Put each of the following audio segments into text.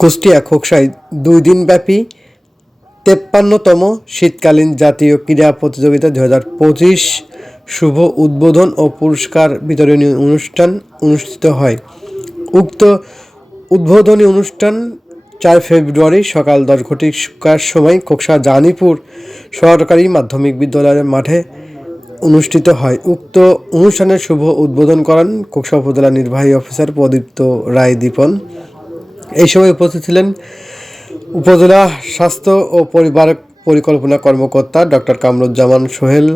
কুষ্টিয়া খোকসায় 2 দিনব্যাপী 53তম শীতকালীন জাতীয় ক্রীড়া প্রতিযোগিতা 2025 শুভ উদ্বোধন ও পুরস্কার বিতরণী অনুষ্ঠান অনুষ্ঠিত হয়। উক্ত উদ্বোধনী অনুষ্ঠান 4 ফেব্রুয়ারি সকাল 10টার সময় খোকসা জানিপুর সরকারি মাধ্যমিক বিদ্যালয়ের মাঠে অনুষ্ঠিত হয়। উক্ত অনুষ্ঠানের শুভ উদ্বোধন করেন খোকসা উপজেলা নির্বাহী অফিসার প্রদীপ্ত রায় দীপন। এই সময় উপস্থিত ছিলেন উপজেলা স্বাস্থ্য ও পরিবার পরিকল্পনা কর্মকর্তা ডক্টর কামরুজ্জামান সোহেল,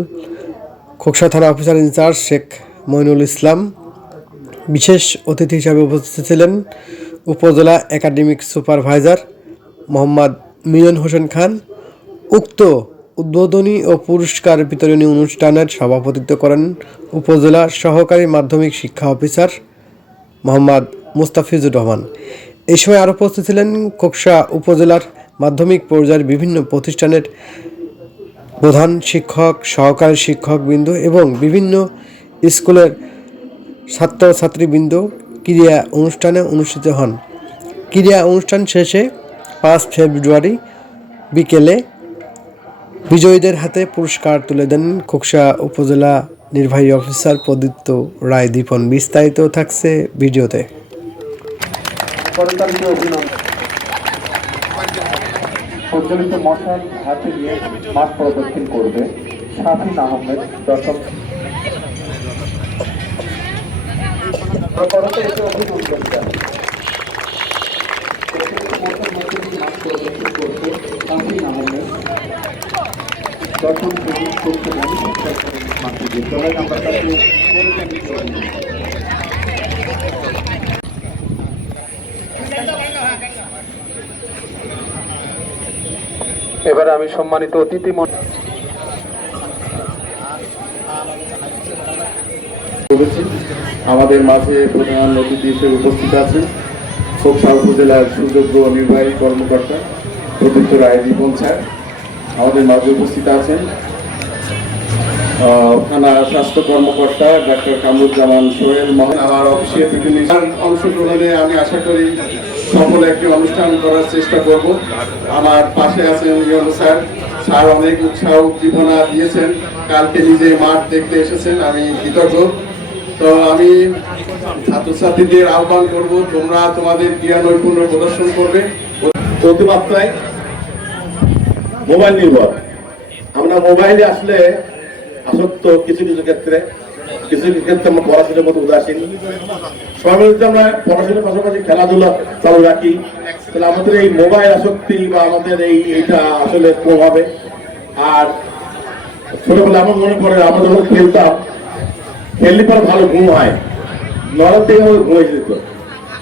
খোকসা থানা অফিসার ইনচার্জ শেখ মইনুল ইসলাম। বিশেষ অতিথি হিসাবে উপস্থিত ছিলেন উপজেলা একাডেমিক সুপারভাইজার মোহাম্মদ মিলন হোসেন খান। উক্ত উদ্বোধনী ও পুরস্কার বিতরণী অনুষ্ঠানের সভাপতিত্ব করেন উপজেলা সহকারী মাধ্যমিক শিক্ষা অফিসার মোহাম্মদ মুস্তাফিজুর রহমান। এই সময় আরও উপস্থিত ছিলেন খোকসা উপজেলার মাধ্যমিক পর্যায়ের বিভিন্ন প্রতিষ্ঠানের প্রধান শিক্ষক, সহকারী শিক্ষকবৃন্দ এবং বিভিন্ন স্কুলের ছাত্রছাত্রীবৃন্দ। ক্রীড়া অনুষ্ঠানে অনুষ্ঠিত হন। ক্রীড়া অনুষ্ঠান শেষে 5 ফেব্রুয়ারি বিকেলে বিজয়ীদের হাতে পুরস্কার তুলে দেন খোকসা উপজেলা নির্বাহী অফিসার প্রদীপ্ত রায় দীপন। বিস্তারিত থাকছে ভিডিওতে। প্রজ্বলিত মশাল হাতে নিয়ে মাঠ প্রদক্ষিণ করবে শাফিন আহমেদ দশম। এবারে আমি সম্মানিত অতিথি আমাদের মাঝে প্রধান অতিথি হিসেবে উপস্থিত আছেন খোকসা উপজেলার সুযোগ্য নির্বাহী কর্মকর্তা প্রদীপ্ত রায় দীপন স্যার। আমাদের মাঝে উপস্থিত আছেন থানা স্বাস্থ্য কর্মকর্তা ডাক্তার কামরুজ্জামান সোহেল। আমার অফিসে বিভিন্ন অংশগ্রহণে আমি আশা করি সফল একটি অনুষ্ঠান করার চেষ্টা করব। আমার পাশে আছেন স্যার। স্যার অনেক উৎসাহ উদ্দীপনা দিয়েছেন, কালকে নিজে মাঠ দেখতে এসেছেন, আমি কৃতজ্ঞ। তো আমি ছাত্রছাত্রীদের আহ্বান করব, তোমরা তোমাদের ক্রীড়া নৈপুণ্য প্রদর্শন করবে। অতিমাত্রায় মোবাইল নির্ভর আমরা মোবাইলে আসলে আসক্ত, কিছু কিছু ক্ষেত্রে আমরা পড়াশোনার মতো উদাসীন। সময় যদি আমরা পড়াশোনার পাশাপাশি খেলাধুলা চালু রাখি তাহলে আমাদের এই মোবাইল আসক্তি বা আমাদের এইটা আসলে কম হবে। আর ছোটবেলা আমার মনে পড়ে আমরা যখন খেলতাম, খেললে পরে ভালো ঘুম হয়, নরম থেকে আমাদের ঘুম হয়ে যেত।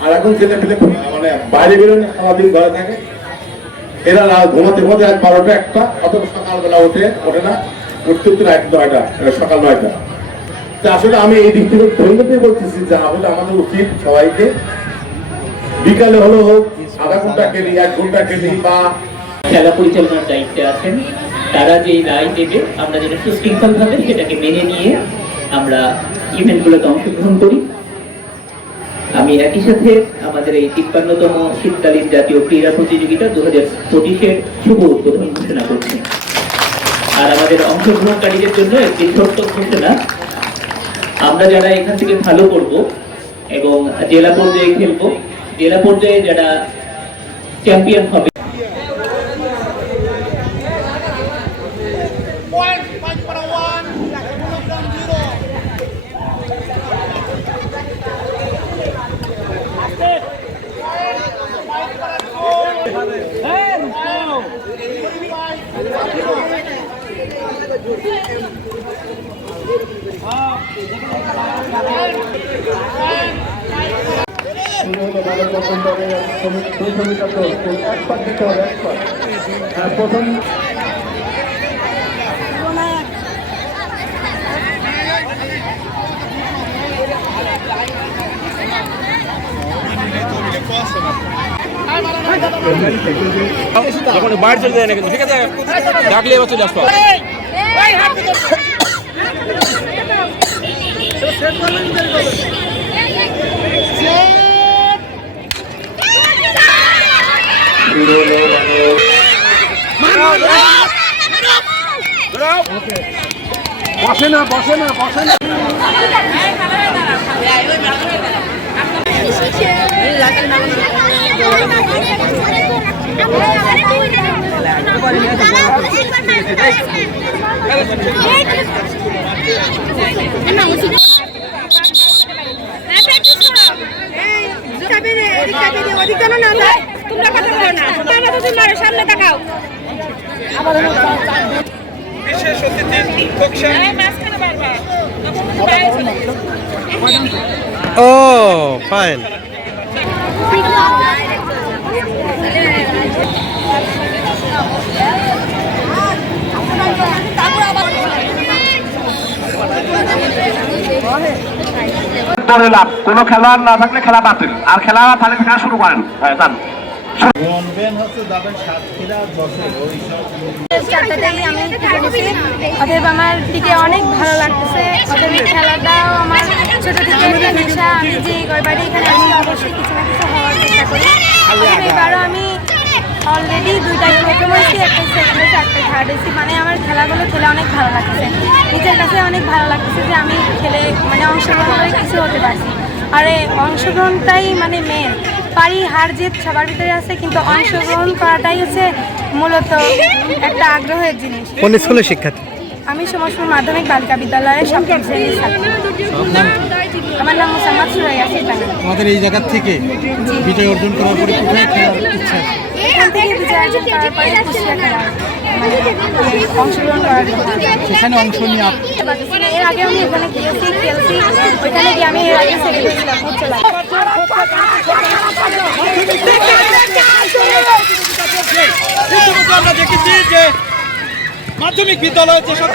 আর এখন ছেলে ফেলে মানে বাইরে বেরোয় না, সারাদিন ঘরে থাকে। এরা ঘুমাতে ঘুমাতে আজ 12টা 1টা, অথবা সকালবেলা ওঠে না, উঠতে উঠতে রাত 9টা, সকাল 9টা। আসলে আমি এই দিক থেকে ধন্যবাদ বলতেছি যে আসলে আমাদের উচিত সবাইকে বিকালে হলো হোক আধা ঘন্টা খেলি, 1 ঘন্টা খেলি বা খেলা পরিচালনার দায়িত্বে আছেন, তারা যে রায় দেবে আমরা যেটা সুশৃঙ্খল ভাবে সেটাকে মেনে নিয়ে আমরা ইভেন্টগুলোতে অংশগ্রহণ করি। আমি একই সাথে আমাদের এই 53তম শীতকালীন জাতীয় ক্রীড়া প্রতিযোগিতা 2025-এর শুভ উদ্বোধন ঘোষণা করছি। আর আমাদের অংশগ্রহণকারীদের জন্য একটি ছোট্ট ঘোষণা, আমরা যারা এখান থেকে ভালো করব এবং জেলা পর্যায়ে খেলবো, জেলা পর্যায়ে যারা চ্যাম্পিয়ন হবে প্রথম যখন বাইরে চলে যায় না কিন্তু ঠিক আছে, ডাকলে এবার চলে আসবো। সামনে তাকাও Oh, fine. কোনো খেলোয়াড় না থাকলে খেলা বাতিল, আর খেলা তাহলে খেলা শুরু করেন। অতএব আমার দিকে অনেক ভালো লাগতেছে। অতএব খেলাটাও আমার ছোট থেকে একটা নেশা। আমি যে বাড়ি এখানে আমি অবশ্যই কিছু না কিছু হওয়ার চেষ্টা করি। এবারও আমি অলরেডি 2টায় প্রথম হয়েছি, একটা সেকেন্ড হয়েছি, একটা থার্ড হয়েছি। মানে আমার খেলাগুলো খেলে অনেক ভালো লাগতেছে, নিজের কাছে অনেক ভালো লাগতেছে যে আমি খেলে মানে অংশগ্রহণ করে কিছু হতে পারছি। আর এই অংশগ্রহণটাই মানে মেন। পারি হার জিত সবার ভিতরে আছে, কিন্তু অংশগ্রহণ করাটাই হচ্ছে মূলত একটা আগ্রহের জিনিস। কোন স্কুলের শিক্ষার্থী? আমি সমস্ত মাধ্যমিক বালিকা বিদ্যালয়ের সপ্তম শ্রেণীর ছাত্রী। আমার নাম মোসাম্মদ সুরাইয়া সুলতানা। আমাদের এই জায়গা থেকে বিজয় অর্জন করার পরে কোথায় খেলার ইচ্ছা? এখান থেকে বিজয় অর্জন করার পরে কুষ্টিয়া খেলা অংশগ্রহণ করার সেখানে অংশ নিয়ে এর আগে আমি এখানে গিয়েছি, খেলছি। ওইখানে গিয়ে আমি এর আগে সেকেন্ড হয়েছিলাম উচ্চলা। আমরা দেখেছি যে মাধ্যমিক বিদ্যালয়ে যেসব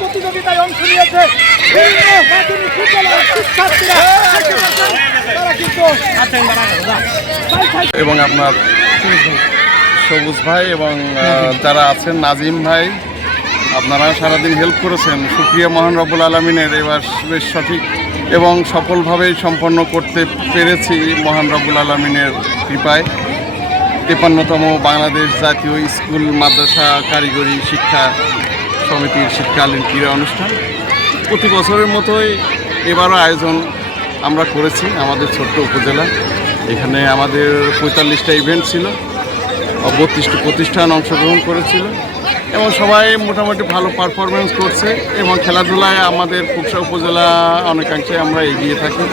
প্রতিযোগিতায় অংশ নিয়েছে এবং আপনার সবুজ ভাই এবং যারা আছেন নাজিম ভাই, আপনারা সারাদিন হেল্প করেছেন। শুকরিয়া মহান রব্বুল আলমিনের। এবার বেশ সঠিক এবং সফলভাবেই সম্পন্ন করতে পেরেছি মহান রব্বুল আলমিনের কৃপায়। 53তম বাংলাদেশ জাতীয় স্কুল মাদ্রাসা কারিগরি শিক্ষা সমিতির শীতকালীন ক্রীড়া অনুষ্ঠান প্রতি বছরের মতোই এবারও আয়োজন আমরা করেছি আমাদের ছোট্ট উপজেলা। এখানে আমাদের 45টা ইভেন্ট ছিল, 32টি প্রতিষ্ঠান অংশগ্রহণ করেছিল এবং সবাই মোটামুটি ভালো পারফরমেন্স করছে। এবং খেলাধুলায় আমাদের কুকসা উপজেলা অনেকাংশে আমরা এগিয়ে থাকি।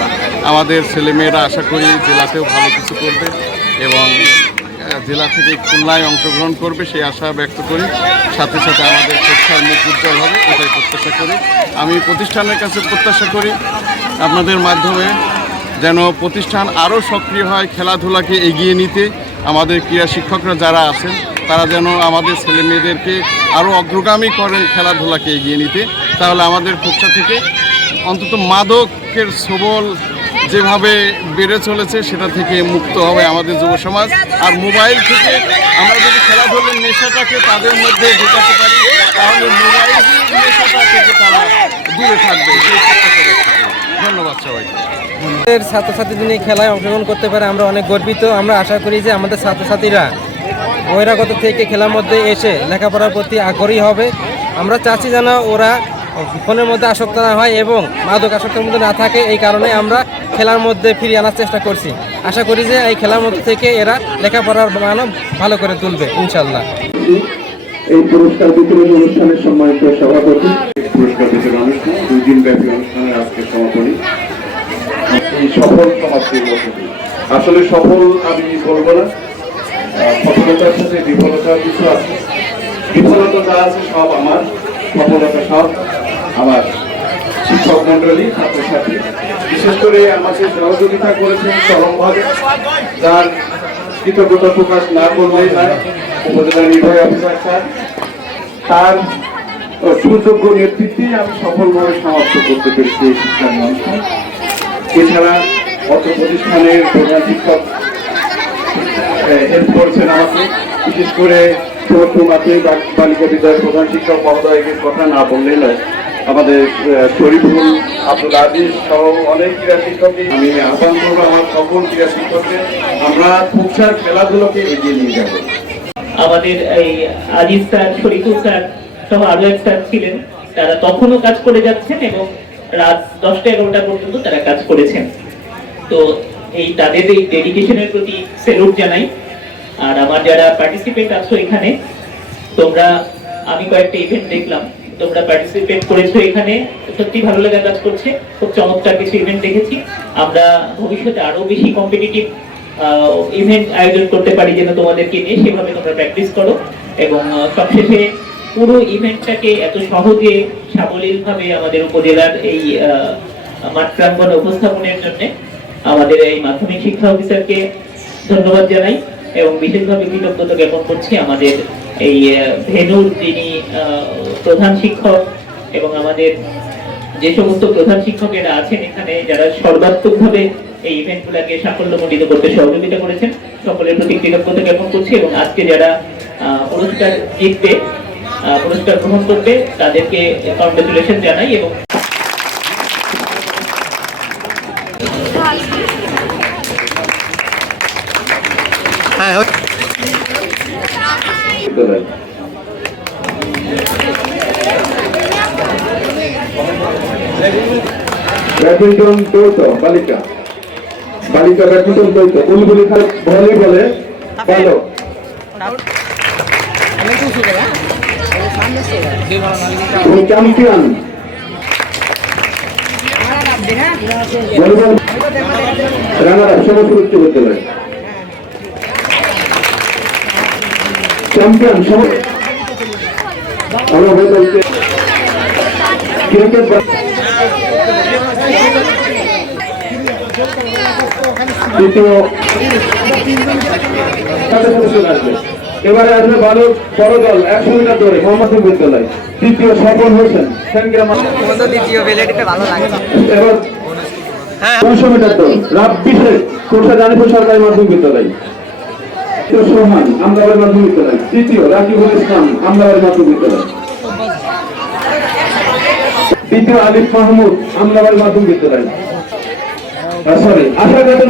আমাদের ছেলেমেয়েরা আশা করি জেলাতেও ভালো কিছু করবে এবং জেলা থেকে খুলনায় অংশগ্রহণ করবে সেই আশা ব্যক্ত করি। সাথে সাথে আমাদের কুকসার মুখ উজ্জ্বল হবে এটাই প্রত্যাশা করি। আমি প্রতিষ্ঠানের কাছে প্রত্যাশা করি আপনাদের মাধ্যমে যেন প্রতিষ্ঠান আরও সক্রিয় হয় খেলাধুলাকে এগিয়ে নিতে। আমাদের ক্রীড়া শিক্ষকরা যারা আছেন তারা যেন আমাদের ছেলেমেয়েদেরকে আরও অগ্রগামী করেন খেলাধুলাকে এগিয়ে নিতে। তাহলে আমাদের কুকসা থেকে অন্তত মাদকের সবল যেভাবে বেড়ে চলেছে সেটা থেকে মুক্ত হবে আমাদের যুব সমাজ। আর মোবাইল থেকে আমরা যদি খেলাধুলার নেশাটাকে তাদের মধ্যে ঢোকাতে পারি তাহলে মোবাইল নেশাটা থেকে তারা দূরে থাকবে। ধন্যবাদ সবাইকে। আমাদের ছাত্রছাত্রীদের নিয়ে খেলায় অংশগ্রহণ করতে পারে আমরা অনেক গর্বিত। আমরা আশা করি যে আমাদের ছাত্রছাত্রীরা বহিরাগত থেকে খেলার মধ্যে এসে লেখাপড়ার প্রতি আগ্রহী হবে। আমরা চাচ্ছি যেন ওরা ফোনের মধ্যে আসক্ত না হয় এবং মাদক আসক্তের মধ্যে না থাকে। এই কারণে আমরা খেলার মধ্যে ফিরিয়ে আনার চেষ্টা করছি। আশা করি যে এই খেলার মধ্যে থেকে এরা লেখাপড়ার মান ভালো করে তুলবে ইনশাল্লাহ। এই পুরস্কার বিতরণ অনুষ্ঠানের সম্মানিত সভাপতি, পুরস্কার বিতরণ অনুষ্ঠান 2 দিন ব্যাপী অনুষ্ঠানের আজকে সমাপনী। এই সফল সমাপ্তির মধ্যে আসলে সফল আমি বলবো না, সফলতার সাথে বিফলতা কিছু আছে। বিফলতা যা আছে সব আমার, সফলতা সব আমার শিক্ষক মন্ডলী, ছাত্রছাত্রী, বিশেষ করে আমাকে সহযোগিতা করেছেন চরমভাবে, যার কৃতজ্ঞতা প্রকাশ না করলেই নয়। উপজেলা নির্বাহী অফিসার স্যার, তার সুযোগ্য নেতৃত্বেই আমি সফলভাবে সমাপ্ত করতে পেরেছি এই শিক্ষা অনুষ্ঠান। এছাড়া অত্র প্রতিষ্ঠানের প্রধান শিক্ষক হেল্প করছেন আমাকে, বিশেষ করে ছোট মাধ্যমিক বালিকা বিদ্যালয়ের প্রধান শিক্ষক মহোদয়কে কথা না বললেই নয়। আমাদের শরীফুল, আব্দুল আজিজ সহ অনেক ক্রীড়া শিক্ষককে আমি আহ্বান করবো আমার সকল ক্রীড়া শিক্ষককে আমরা ফুটসাল খেলাধুলোকে এগিয়ে নিয়ে যাব। আমাদের এই আজিজ স্যার, শরীফুল স্যার সহ আরো এক স্যার ছিলেন, তারা তখনও কাজ করে যাচ্ছেন এবং রাত 10টা-11টা পর্যন্ত তারা কাজ করেছেন। তো এই তাদের এই ডেডিকেশনের প্রতি স্যালুট জানাই। আর আমার যারা পার্টিসিপেন্ট আছো এখানে, তোমরা, আমি কয়েকটা ইভেন্ট দেখলাম, তোমরা পার্টিসিপেট করেছো এখানে, সত্যি ভালো লাগা কাজ করছে। খুব চমৎকার কিছু ইভেন্ট দেখেছি। আমরা ভবিষ্যতে আরো বেশি কম্পিটিটিভ ইভেন্ট আয়োজন করতে পারি যেন তোমাদেরকে নিয়ে, সেভাবে তোমরা প্র্যাকটিস করো। এবং সবশেষে পুরো ইভেন্টটাকে এত সহজে সাবলীলভাবে আমাদের উপজেলার এই মাঠ প্রাঙ্গণে উপস্থাপনের জন্য আমাদের এই মাধ্যমিক শিক্ষা অফিসারকে ধন্যবাদ জানাই এবং বিশেষভাবে কৃতজ্ঞতা জ্ঞাপন করছি আমাদের এই ভেন্যুর যিনি প্রধান শিক্ষক এবং আমাদের যে সমস্ত প্রধান শিক্ষকেরা আছেন এখানে, যারা সর্বাত্মকভাবে এই ইভেন্টগুলোকে সাফল্যমণ্ডিত করতে সহযোগিতা করেছেন, সকলের প্রতি কৃতজ্ঞতা জ্ঞাপন করছি। এবং আজকে যারা পুরস্কার জিতবে, পুরস্কার গ্রহণ করবে, তাদেরকে কংগ্রেচুলেশন জানাই। এবং ব্যাডমিন্টন দ্বৈত বালিকা, বালিকা ব্যাডমিন্টন দ্বৈত বুলবুলি ভলিবলে ভালো চ্যাম্পিয়ন ভলিবল রানার আপ সমস্ত উচ্চ বিদ্যালয় চ্যাম্পিয়ন আমরা বলতে ক্রিকেট দ্বিতীয় এবারে আসবে বড় দল 100 মিটার দৌড়ে মোহাম্মদপুর বিদ্যালয়, তৃতীয় সফল হোসেন এবার 200 মিটার দৌড় রাব্বিশে কোর্সা জানিপুর সরকারি মাধ্যমিক বিদ্যালয়, তৃতীয় সোহান আমদাবাদ মাধ্যমিক বিদ্যালয়, তৃতীয় রাকিবুল ইসলাম আমদাবাদ মাধ্যমিক বিদ্যালয়, দ্বিতীয় আলিফ মাহমুদ আমদাবাদ মাধ্যমিক বিদ্যালয়, সরি আশা বেতন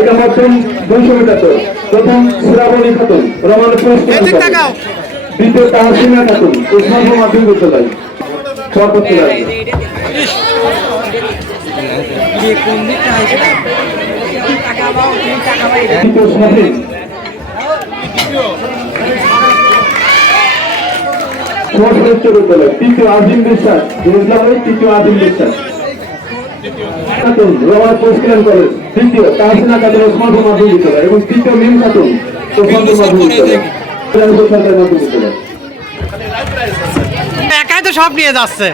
এটা প্রথম 200 মিটার দৌড়, প্রথম শ্রাবণী খাতুন রমানা পুরস্কার, দ্বিতীয় তাহসিনা খাতুন উসমানপুর মাধ্যমিক বিদ্যালয় সর্বোচ্চ বিদ্যালয়, তৃতীয় আজিম বিশ্বাস তৃতীয় আজিম বিশ্বাস খাতুন রমানা পুরস্কার কলেজ, দ্বিতীয় তাহসিনা খাতুন উসমানপুর মাধ্যমিক বিদ্যালয় এবং তৃতীয় মিম খাতুন উসমানপুর মাধ্যমিক বিদ্যালয় সরকারি মাধ্যমিক বিদ্যালয়। একাই তো সব নিয়ে যাচ্ছে।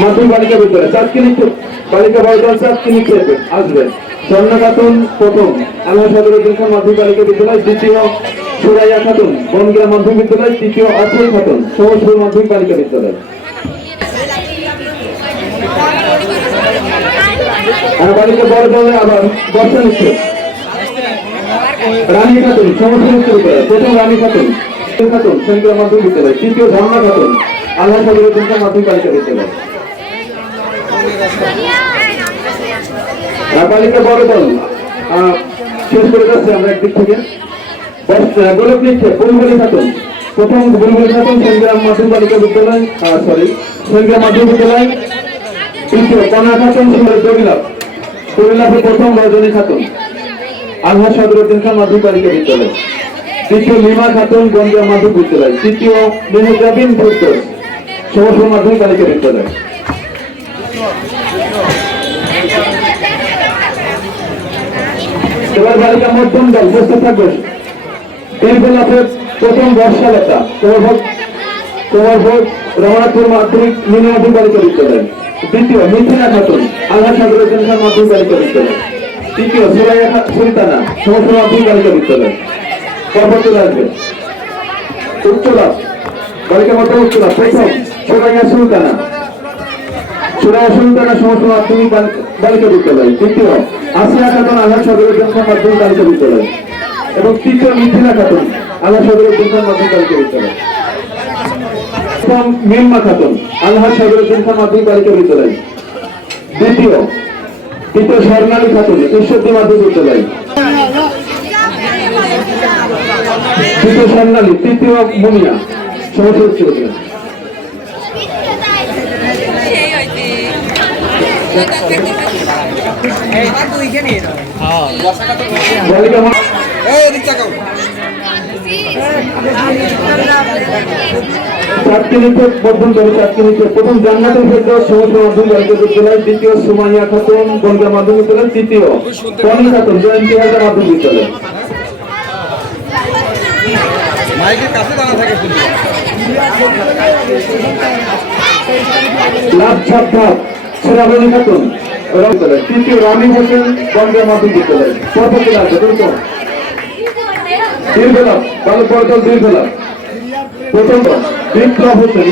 মাধ্যমিক বালিকা বিদ্যালয় বালিকা বড়দল আসবে স্বর্ণা খাতুন প্রথম আল্লাহ সদরের মাধ্যমিক বালিকা বিদ্যালয়, দ্বিতীয় সুরাইয়া খাতুন বনগ্রাম মাধ্যমিক বিদ্যালয়, তৃতীয় অথৈ খাতুন সহজপুর মাধ্যমিক বালিকা বিদ্যালয়। আর বালিকা বড় দলে আবার বর্ষা নিচ্ছে রানী খাতুন সমস্ত বিদ্যালয়, প্রথম রানী খাতুন সেন্ট্রাল মাধ্যমিক বিদ্যালয়, তৃতীয় ঝর্ণা খাতুন আল্লাহ সদরের মাধ্যমিক বালিকা বিদ্যালয়। বালিকা বড় দল শেষ করে যাচ্ছে আমরা একদিক থেকে গোলক নিচ্ছে বুলবুলি খাতুন, প্রথম বুলবুলি খাতুন সেনগ্রাম মাধ্যমিক বালিকা বিদ্যালয়, সেনগ্রাম মাধ্যমিক বিদ্যালয়, তৃতীয় কনা খাতুন দরিলাভে প্রথম রজনী খাতুন আল্লাহ সদরুদ্দিন খান মাধ্যমিক বালিকা বিদ্যালয়, দ্বিতীয় লিমা খাতুন গঞ্জা মাধ্যমিক বিদ্যালয়, তৃতীয় মেহজাবিন ভুট্টর সমস্ত মাধ্যমিক বালিকা বিদ্যালয়। এবার বালিকা মধ্যম দল বসতে থাকবে দীর্ঘলাভের প্রথম বর্ষালতা রমনাথপুর মাধ্যমিক মিনি মাধ্যমিক বালিকা বিদ্যালয়, দ্বিতীয় মিথিলা খাতুন আল্লাহ সদরুদ্দিন খান মাধ্যমিক বালিকা বিদ্যালয়, তৃতীয় সুরাইয়া সুলতানা সমস্ত মাধ্যমিক বালিকা বিদ্যালয়। পরবর্তী আসবে উচ্চলাভ বালিকা মাধ্যমিক উচ্চলাভ, প্রথম সুরাইয়া সুলতানা সমস্ত মাধ্যমিক বালিকা বিদ্যালয়, দ্বিতীয় আসিয়া খাতুন আল্লাহ সদর উদ্যান মাধ্যমিক বালিকা বিদ্যালয় এবং তৃতীয় মিথিলা খাতুন আল্লাহ সদর উদ্যান মাধ্যমিক বালিকা বিদ্যালয় এবং মিলমা খাতুন আল্লাহ সদর উদ্যান মাধ্যমিক বালিকা বিদ্যালয়। দ্বিতীয় স্বর্ণালী খাতুন ঈশ্বরদী মাধ্যমিক বিদ্যালয়। দ্বিতীয় স্বর্ণালী, তৃতীয় মুনিয়া সমস্ত উচ্চ বিদ্যালয়। প্রথম জান্নাতুল ফেরদৌস সমস্ত মাধ্যমিক বালিকা বিদ্যালয়, দ্বিতীয় সুমাইয়া খাতুন বনগাঁ মাধ্যমিক বিদ্যালয়, তৃতীয় টনি খাতুন জয়ন্তী হাজার মাধ্যমিক বিদ্যালয়। লাভ ছাপ্পাত শ্রাবণী খাতুন তৃতীয় রানী হোসেন বনগাঁ মাধ্যমিক বিদ্যালয়। দীর্ঘলাভ বালক দল দীর্ঘলাভ প্রথম বিপ্লব হোসেন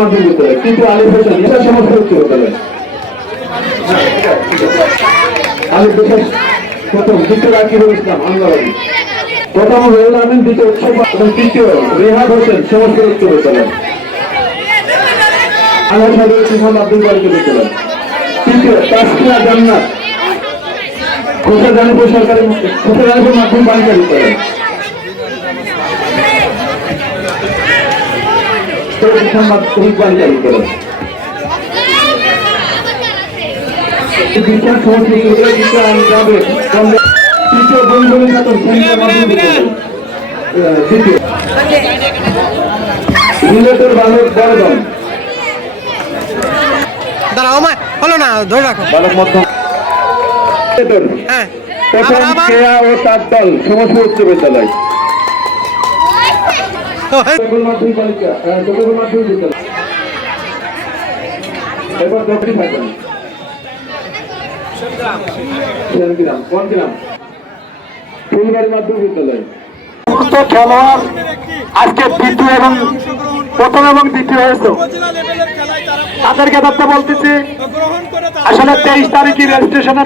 মাধ্যমিক বিদ্যালয়, তৃতীয় আলিফ হোসেন এটা সমস্ত উচ্চ বিদ্যালয়। আলিফ হোসেন প্রথম, দ্বিতীয় রাকিবুল ইসলাম আঙ্গাবাড়ি, প্রথম রুহুল আমিন, দ্বিতীয় উৎসব এবং তৃতীয় রেহাদ হোসেন সমস্ত উচ্চ বিদ্যালয়। আল্লাহ সদর উদ্যান মাধ্যমিক বালিকা বিদ্যালয়। তৃতীয় তাসকিয়া জান্নাত খোসা জানিপুর মাধ্যমিক বালিকা বিদ্যালয়। মাধ্যমিক বালিকা বিদ্যালয়। তৃতীয় বন্ধুগুলি খাতুন মাধ্যমিক বিদ্যালয়। তৃতীয় রিলেটের বালক বড়দল দাঁড়াও মা হলো না, ধরে রাখো। বালক মধ্যম হ্যাঁ প্রথম কেয়া ও তার দল সমস্ত উচ্চ বিদ্যালয়। মাধ্যমিক বালিকা মাধ্যমিক বিদ্যালয়। এরপর দক্ষিণ থাকবেন ফুলবাড়ি মাধ্যমিক বিদ্যালয়। খেলোয়াড় আজকে দ্বিতীয় এবং প্রথম এবং দ্বিতীয় হয়েছে তাদেরকে ব্যাপারটা বলতেছি। আসলে 23 তারিখে রেজিস্ট্রেশন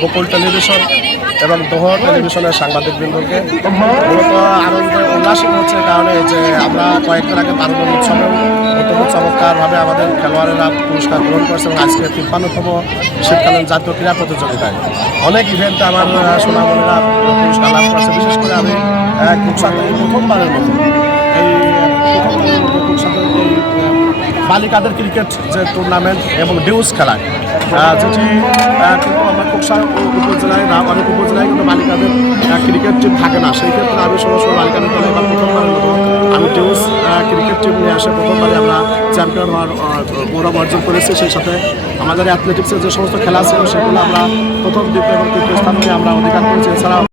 বকুল টেলিভিশন এবং দোহর টেলিভিশনের সাংবাদিকবৃন্দকে মূলত আনন্দ উল্লাসিত হচ্ছে কারণে যে আমরা কয়েকদিন আগে পার্বণ উৎসবেও অত্যন্ত চমৎকারভাবে আমাদের খেলোয়াড়েরা পুরস্কার গ্রহণ করেছে এবং আজকে 53তম শীতকালীন জাতীয় ক্রীড়া প্রতিযোগিতায় অনেক ইভেন্টে আমার সোনামণিরা পুরস্কার লাভ করেছে। বিশেষ করে আমি কুকসাতে প্রথমবারের মতো এই বালিকাদের ক্রিকেট যে টুর্নামেন্ট এবং ডিউজ খেলায় যেটি কিন্তু আমরা কুকসা উপজেলায় না, অনেক উপজেলায় কিন্তু বালিকাদের ক্রিকেট টিম থাকে না। সেই ক্ষেত্রে আমি সমস্ত বালিকাদের দলে এবার প্রথমবারের মতো আমি ডিউজ ক্রিকেট টিম নিয়ে আসে প্রথমবারে আমরা চ্যাম্পিয়ন হওয়ার গৌরব অর্জন করেছি। সেই সাথে আমাদের অ্যাথলেটিক্সের যে সমস্ত খেলা ছিল সেগুলো আমরা প্রথম, দ্বিতীয় এবং তৃতীয় স্থান নিয়ে আমরা অধিকার করেছি। এছাড়াও